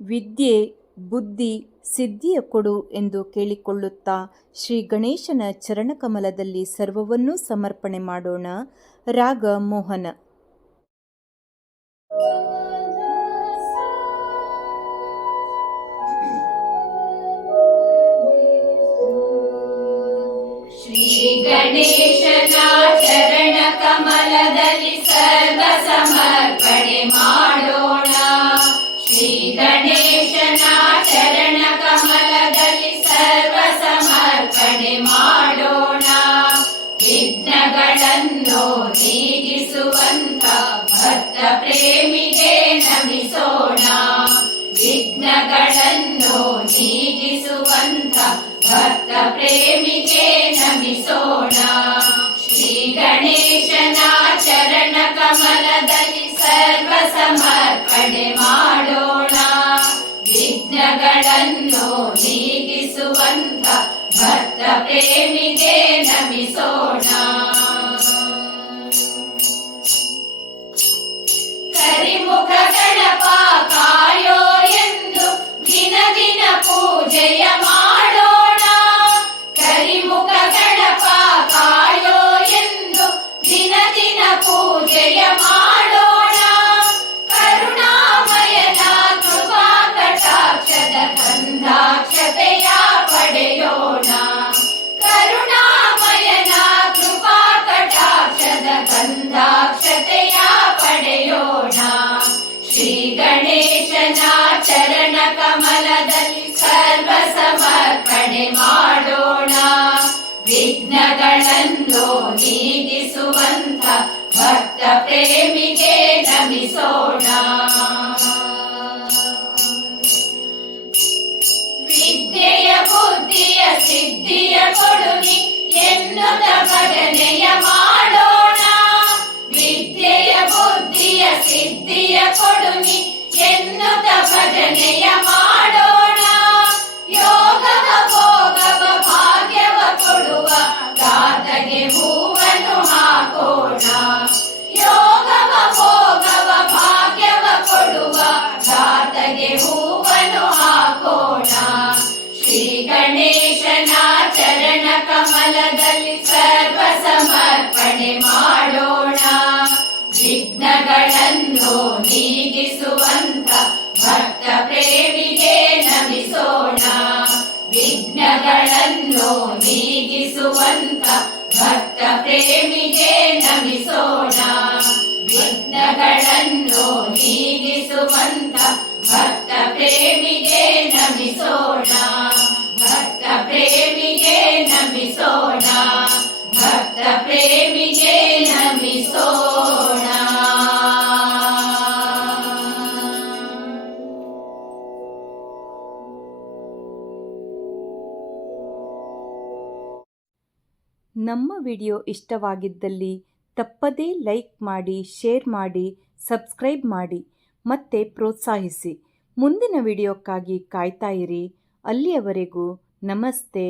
ವಿದ್ಯೆ ಬುದ್ಧಿ ಸಿದ್ಧಿಯ ಕೊಡು ಎಂದು ಕೇಳಿಕೊಳ್ಳುತ್ತಾ ಶ್ರೀ ಗಣೇಶನ ಚರಣಕಮಲದಲ್ಲಿ ಸರ್ವವನ್ನೂ ಸಮರ್ಪಣೆ ಮಾಡೋಣ. ರಾಗ ಮೋಹನ. ಶ್ರೀ ಗಣೇಶನ ಚರಣ ಕಮಲದಲ್ಲಿ ಸರ್ವ ಸಮರ್ಪಣೆ ಮಾಡೋಣ. ಶ್ರೀ ಗಣೇಶನ ಚರಣ ಕಮಲದಲ್ಲಿ ಸರ್ವ ಸಮರ್ಪಣೆ ಮಾಡೋಣ. ವಿಘ್ನಗಳನ್ನು ನೀಗಿಸುವಂತ ಭಕ್ತ ಪ್ರೇಮಿಗೆ ನಮಿಸೋಣ. ವಿಘ್ನಗಳನ್ನು ನೀಗಿಸುವಂತ ಭಕ್ತ ಪ್ರೇಮಿಗೆ ನಮಿಸೋಣ. ಶ್ರೀ ಗಣೇಶನ ಚರಣ ಕಮಲದಲ್ಲಿ ಸರ್ವ ಸಮರ್ಪಣೆ ಮಾಡೋಣ. ವಿಘ್ನಗಳನ್ನು ನೀಗಿಸುವಂತ ಭಕ್ತ ಪ್ರೇಮಿಗೆ ನಮಿಸೋಣ. ಕರಿಮುಖ ಗಣಪ ಕಾಯೋ ಎಂದು ದಿನ ದಿನ ಪೂಜೆಯ ಮಾಡೋಣ. ಕರಿಮುಖ ಗಣಪ ಕಾಯೋ ಎಂದು ದಿನ ದಿನ ಪೂಜೆಯ ಮಾಡೋಣ. ಕರುಣಾಮಯನ ಕೃಪಾ ಕಟಾಕ್ಷದ ಕಂದಾಕ್ಷತೆಯ ಪಡೆಯೋಣ. ಕರುಣಾಮಯನ ಕೃಪಾ ಕಟಾಕ್ಷದ ಕಂದಾಕ್ಷತೆಯ ಪಡೆಯೋಣ. ಶ್ರೀ ಗಣೇಶನ ಚರಣ ಕಮಲದಲ್ಲಿ ಸರ್ವ ಸಮರ್ಪಣೆ ಮಾಡೋಣ. ವಿಘ್ನಗಳನ್ನು ನೀಗಿಸುವಂತ ಭಕ್ತ ಪ್ರೇಮಿಗೆ ನಮಿಸೋಣ. ವಿದ್ಯೆಯ ಬುದ್ಧಿಯ ಸಿದ್ಧಿಯ ಕೊಡುನಿ ಎನ್ನುತ್ತ ಭಜನೆಯ ಮಾಡೋಣ. ವಿದ್ಯೆಯ ಬುದ್ಧಿಯ ಸಿದ್ಧಿಯ ಕೊಡುನಿ ಎನ್ನುತ್ತ ಭಜನೆಯ ಮಾಡೋಣ. ಯೋಗವ ಭೋಗವ ಭಾಗ್ಯವ ಕೊಡುವ ದಾತಗೆ ಹೂವನ್ನು ಹಾಕೋಣ. ಯೋಗವ ಭೋಗವ ಭಾಗ್ಯವ ಕೊಡುವ ದಾತಗೆ ಹೂವನ್ನು ಹಾಕೋಣ. ಶ್ರೀ ಗಣೇಶನ ಚರಣ ಕಮಲದಲ್ಲಿ ಸರ್ವ ಸಮರ್ಪಣೆ ಮಾಡೋಣ. ವಿಘ್ನಗಳನ್ನು ನೀಗಿಸುವಂತ ಭಕ್ತ ಪ್ರೇಮಿಗೆ ನಮಿಸೋಣ. ವಿಘ್ನಗಳನ್ನು ನೀಗಿಸುವಂತ ಭಕ್ತ ಪ್ರೇಮಿಗೆ ನಮಿಸೋಣ. ವಿಘ್ನಗಳನ್ನು ನೀಗಿಸುವಂತ ಭಕ್ತ ಪ್ರೇಮಿಗೆ ನಮಿಸೋಣ. ಭಕ್ತ ಪ್ರೇಮಿಗೆ ನಮಿಸೋಣ. ಭಕ್ತ ಪ್ರೇಮಿಗೆ ನಮಿಸೋಣ. ನಮ್ಮ ವಿಡಿಯೋ ಇಷ್ಟವಾಗಿದ್ದಲ್ಲಿ ತಪ್ಪದೇ ಲೈಕ್ ಮಾಡಿ, ಶೇರ್ ಮಾಡಿ, ಸಬ್ಸ್ಕ್ರೈಬ್ ಮಾಡಿ ಮತ್ತೆ ಪ್ರೋತ್ಸಾಹಿಸಿ. ಮುಂದಿನ ವಿಡಿಯೋಕ್ಕಾಗಿ ಕಾಯ್ತಾ ಇರಿ. ಅಲ್ಲಿಯವರೆಗೂ ನಮಸ್ತೆ.